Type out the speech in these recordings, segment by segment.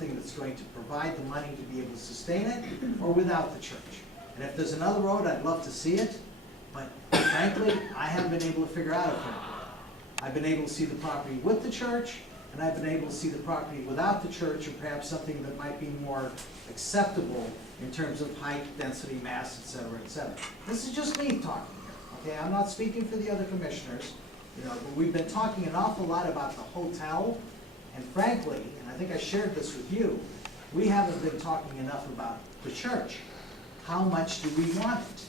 something that's going to provide the money to be able to sustain it, or without the church. And if there's another road, I'd love to see it, but frankly, I haven't been able to figure out a current road. I've been able to see the property with the church, and I've been able to see the property without the church, or perhaps something that might be more acceptable in terms of height, density, mass, et cetera, et cetera. This is just me talking here, okay? I'm not speaking for the other commissioners. You know, but we've been talking an awful lot about the hotel, and frankly, and I think I shared this with you, we haven't been talking enough about the church. How much do we want it?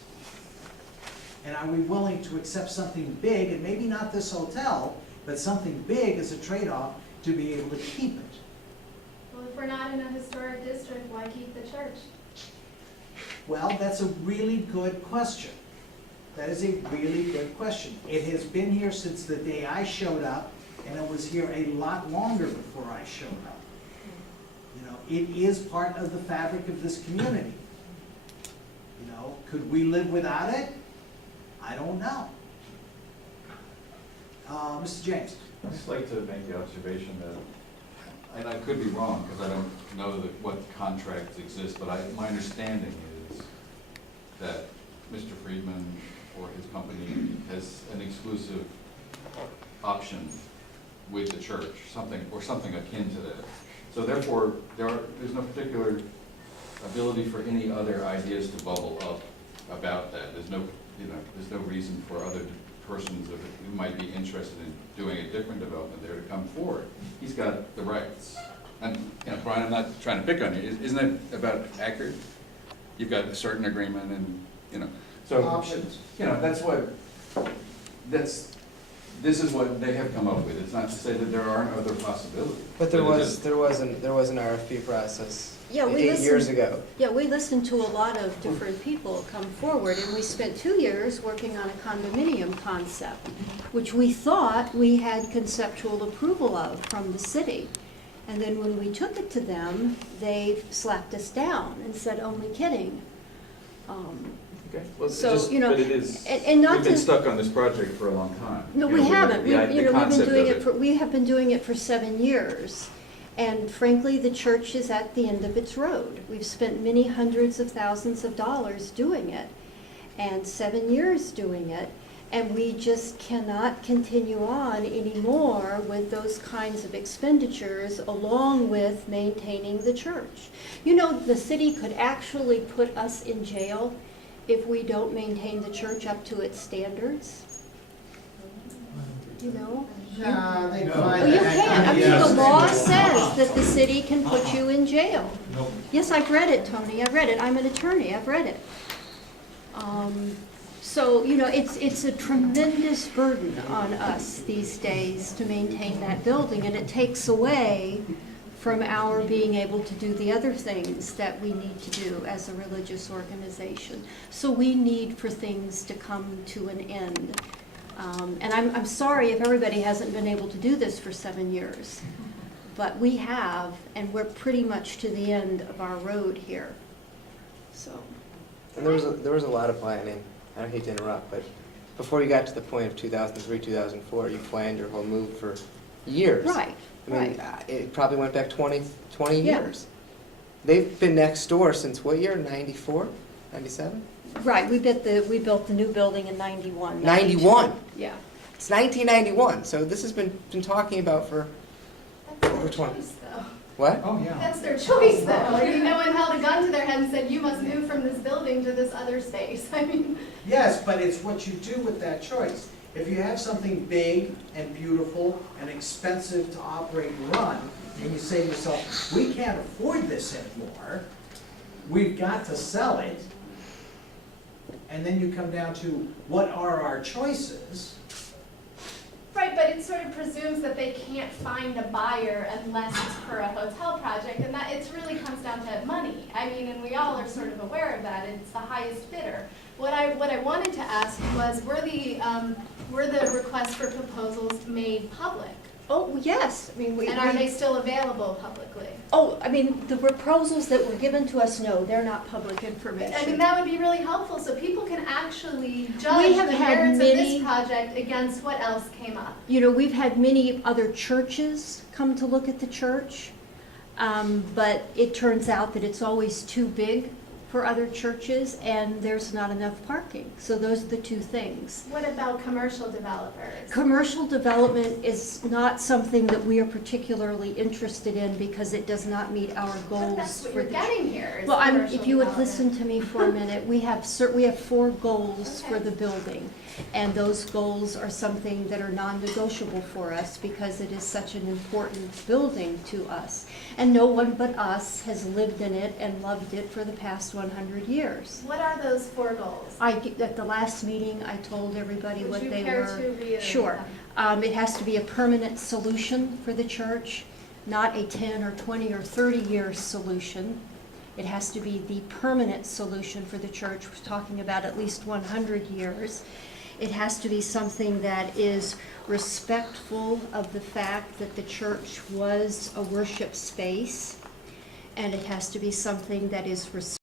And are we willing to accept something big, and maybe not this hotel, but something big as a trade-off to be able to keep it? Well, if we're not in a historic district, why keep the church? Well, that's a really good question. That is a really good question. It has been here since the day I showed up, and it was here a lot longer before I showed up. You know, it is part of the fabric of this community. You know, could we live without it? I don't know. Mr. James. I'd just like to make the observation that, and I could be wrong because I don't know what contracts exist, but my understanding is that Mr. Friedman or his company has an exclusive option with the church, something akin to that. So therefore, there's no particular ability for any other ideas to bubble up about that. There's no reason for other persons who might be interested in doing a different development there to come forward. He's got the rights. And, you know, Brian, I'm not trying to pick on you. Isn't that about accurate? You've got a certain agreement and, you know. So, Options. you know, this is what they have come up with. It's not to say that there aren't other possibilities. But there was an RFP process Yeah, 8 years ago. Yeah, we listened to a lot of different people come forward, and we spent 2 years working on a condominium concept, which we thought we had conceptual approval of from the city. And then when we took it to them, they slapped us down and said, only kidding. Okay. Well, So, just, you know, but it is, and not we've been to- stuck on this project for a long time. No, You we know, haven't. the We've been concept doing of it for, we have been doing it for 7 years. And frankly, the church is at the end of its road. We've spent many hundreds of thousands of dollars doing it, and 7 years doing it, and we just cannot continue on anymore with those kinds of expenditures along with maintaining the church. You know, the city could actually put us in jail if we don't maintain the church up to its standards. You know? Nah, they No. find Oh, you that- can. I mean, Yes. the law says that the city can put you in jail. Nope. Yes, I've read it, Tony. I've read it. I'm an attorney. I've read it. So, you know, it's a tremendous burden on us these days to maintain that building, and it takes away from our being able to do the other things that we need to do as a religious organization. So we need for things to come to an end. And I'm sorry if everybody hasn't been able to do this for 7 years, but we have, and we're pretty much to the end of our road here. So. And there was a lot of planning. I hate to interrupt, but before you got to the point of 2003, 2004, you planned your whole move for years. Right, I mean, right. it probably went back 20 Yeah. years. They've been next door since what year? 94? 97? Right, we built the new building in 91. 91. Yeah. It's 1991, so this has been talking about for That's over their 20. choice, though. What? Oh, yeah. That's their choice, though. I mean, no one held a gun to their head and said, you must move from this building to this other space. I mean, Yes, but it's what you do with that choice. If you have something big and beautiful and expensive to operate and run, and you say to yourself, we can't afford this anymore, we've got to sell it, and then you come down to what are our choices. right, but it sort of presumes that they can't find a buyer unless it's for a hotel project, and that it really comes down to money. I mean, and we all are sort of aware of that. It's the highest bidder. What I wanted to ask was, were the requests for proposals made public? Oh, yes, I mean, And are they still available publicly? Oh, I mean, the proposals that were given to us, no, they're not public information. I mean, that would be really helpful, so people can actually judge We the have had merits of many- this project against what else came up. You know, we've had many other churches come to look at the church. But it turns out that it's always too big for other churches, and there's not enough parking. So those are the two things. What about commercial developers? Commercial development is not something that we are particularly interested in because it does not meet our goals. But that's what for you're the getting here, is Well, commercial if you would development. listen to me for a minute, we have 4 goals for Okay. the building. And those goals are something that are non-negotiable for us because it is such an important building to us. And no one but us has lived in it and loved it for the past 100 years. What are those 4 goals? At the last meeting, I told everybody what they were. Would you care to reiterate Sure. them? It has to be a permanent solution for the church, not a 10 or 20 or 30-year solution. It has to be the permanent solution for the church. We're talking about at least 100 years. It has to be something that is respectful of the fact that the church was a worship space. And it has to be something that is respectful